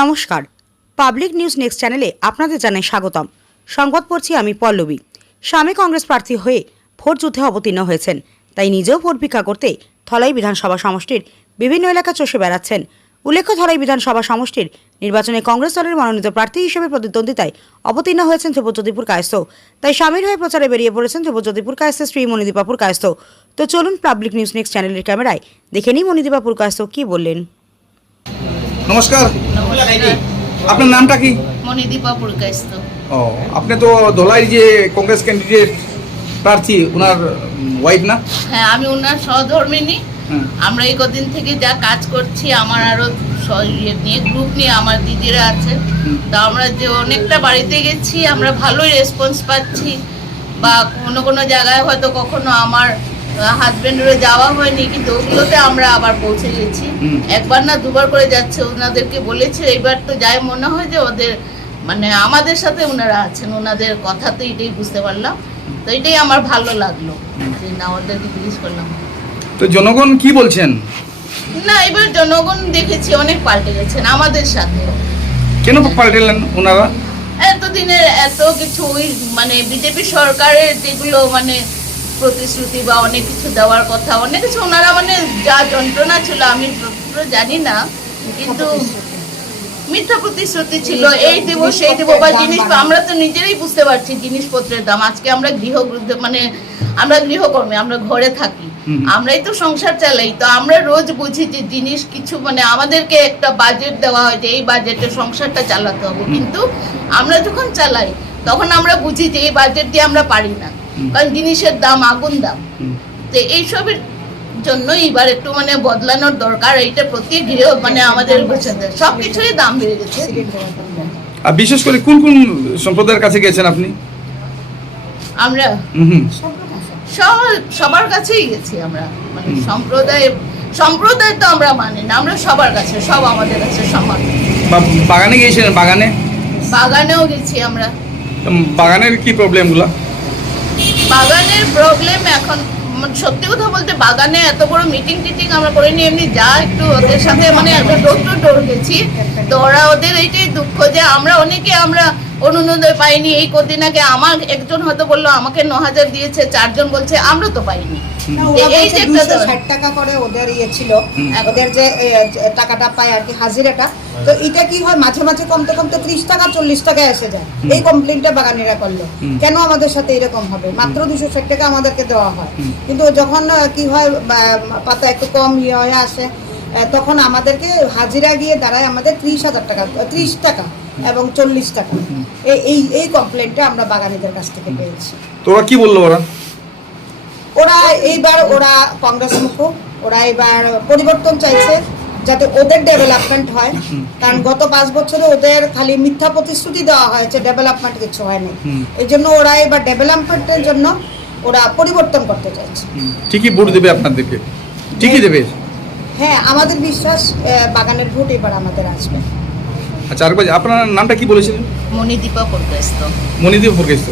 নমস্কার, public news next চ্যানেলে আপনাদের জানাই স্বাগতম। সংবাদ পড়ছি আমি পল্লবী। স্বামী কংগ্রেস প্রার্থী হয়ে ভোট যুদ্ধে অবতীর্ণ হয়েছেন, তাই নিজেও ভোট ভিক্ষা করতে ধলাই বিধানসভা সমষ্টির বিভিন্ন এলাকা চষে বেড়াচ্ছেন। উল্লেখ্য, ধলাই বিধানসভা সমষ্টির নির্বাচনে কংগ্রেস দলের মনোনীত প্রার্থী হিসেবে প্রতিদ্বন্দ্বিতায় অবতীর্ণ হয়েছেন ধ্রুবজ্যোতিপুর কায়স্থ। তাই সামিল হয়ে প্রচারে বেরিয়ে পড়েছেন ধ্রুবজ্যোতিপুর কায়স্থের স্ত্রী মণিদীপাপুর কায়স্থ। তো চলুন পাবলিক নিউজ নেক্সট চ্যানেলের ক্যামেরায় দেখে নিই মণিদীপাপুর কায়স্থ কি বললেন। নমস্কার, আপনার নামটা কি? মণিদীপাপুর কায়স্থ। ও, আপনি তো ধলাই যে কংগ্রেস ক্যান্ডিডেট প্রার্থী, ওনার ওয়াইফ না? হ্যাঁ, আমি ওনার সহধর্মিনী। হুম। আমরা এই কদিন থেকে যা কাজ করছি, আমার আরো নিয়ে গ্রুপ নিয়ে আমার দিদিরা আছে, তো আমরা যে অনেকটা বাড়িতে গেছি, আমরা ভালোই রেসপন্স পাচ্ছি। বা কোনো কোনো জায়গায় হয়তো কখনো আমার হাজবেন্ডেরও যাওয়া হয়নি, কিন্তু ওগুলোতে আমরা আবার পৌঁছে গেছি। একবার না দুবার করে যাচ্ছে, ওনাদেরকে বলেছে। এইবার তো যাই মনে হয় যে ওদের মানে আমাদের সাথে ওনারা আছেন, ওনাদের কথাতে এটাই বুঝতে পারলাম। তো এটাই আমার ভালো লাগলো যে না, ওদেরকে জিজ্ঞেস করলাম। তো জনগণ কি বলছেন? না, এবার জনগণ দেখেছি অনেক পাল্টে গেছেন আমাদের সাথে। কেন পাল্টালেন ওনারা? এতদিনের এত কিছু ওই মানে বিজেপি সরকারের যেগুলো মানে প্রতিশ্রুতি বা অনেক কিছু দেওয়ার কথা, অনেক কিছু ওনারা মানে যা যন্ত্রণা ছিল আমি পুরো জানি না, কিন্তু মিথ্যা প্রতিশ্রুতি ছিল, এই দেব সেই দেব। বা জিনিস আমরা তো নিজেরাই বুঝতে পারছি জিনিসপত্রের দাম। আজকে আমরা মানে আমরা গৃহকর্মী, আমরা ঘরে থাকি, আমরাই তো সংসার চালাই। তো আমরা রোজ বুঝি যে জিনিস কিছু মানে আমাদেরকে একটা বাজেট দেওয়া হয় যে এই বাজেটে সংসারটা চালাতে হবে, কিন্তু আমরা যখন চালাই তখন আমরা বুঝি যে এই বাজেট দিয়ে আমরা পারি না, কারণ জিনিসের দাম আগুন দাম। তো এইসবের জন্য এবার একটু মানে বদলানোর দরকার। এইটা প্রতি গৃহ মানে আমাদের সবকিছুরই দাম বেড়ে গেছে। আর বিশেষ করে কোন কোন সম্প্রদায়ের কাছে গেছেন আপনি? আমরা সবার কাছেই গেছি। আমরা মানে সম্প্রদায় তো আমরা মানি না, আমরা সবার কাছে, সব আমাদের কাছে সমান। বাগানে গিয়েছিলেন? বাগানেও গেছি আমরা। বাগানের কি প্রবলেমগুলো? বাগানের প্রবলেম এখন সত্যি কথা বলতে, বাগানে এত বড় মিটিং টিটিং আমরা করিনি, এমনি যা একটু ওদের সাথে মানে ডোর টু ডোর গেছি। তো ওদের এইটাই দুঃখ যে আমরা অনুদান পাইনি। এই কদিন আগে আমার একজন হয়তো বললো আমাকে 9,000 দিয়েছে, 4জন বলছে আমরা তো পাইনি। এই যে 260 টাকা করে ওদের ইয়ে ছিল, ওদের যে টাকাটা পায় আর কি, হাজিরাটা। তো এটা কি হয়, মাঝে মাঝে কমতে কমতে 30 টাকা 40 টাকায় এসে যায়। এই কমপ্লেনটা বাগানিরা করলো, কেন আমাদের সাথে এরকম হবে? মাত্র 260 টাকা আমাদেরকে দেওয়া হয়, কিন্তু যখন কি হয় পাতা একটু কম ইয়ে হয়ে আসে, তখন আমাদেরকে হাজিরা গিয়ে দাঁড়ায় আমাদের 30,000 টাকা, 30 টাকা এবং 40 টাকা। এই কমপ্লেনটা আমরা বাগানিদের কাছ থেকে পেয়েছি। তো ওরা কি বললো? ওরা কংগ্রেস মুখ, ওরা এবার পরিবর্তন চাইছে যাতে ওদের ডেভেলপমেন্ট হয়, কারণ গত 5 বছরে ওদের খালি মিথ্যা প্রতিশ্রুতি দেওয়া হয়েছে, ডেভেলপমেন্ট কিছু হয়নি। এই জন্য ওরা এবার ডেভেলপমেন্টের জন্য ওরা পরিবর্তন করতে চাইছে। ঠিকই ভোট দেবে আপনাদেরকে? ঠিকই দেবে? হ্যাঁ, আমাদের বিশ্বাস বাগানের ভোট এবার আমাদের আসবে। আচ্ছা, আরেকবার আপনার নামটা কি বলেছিলেন? মণিদীপাপুর কায়স্থ। মণিদীপাপুর কায়স্থ।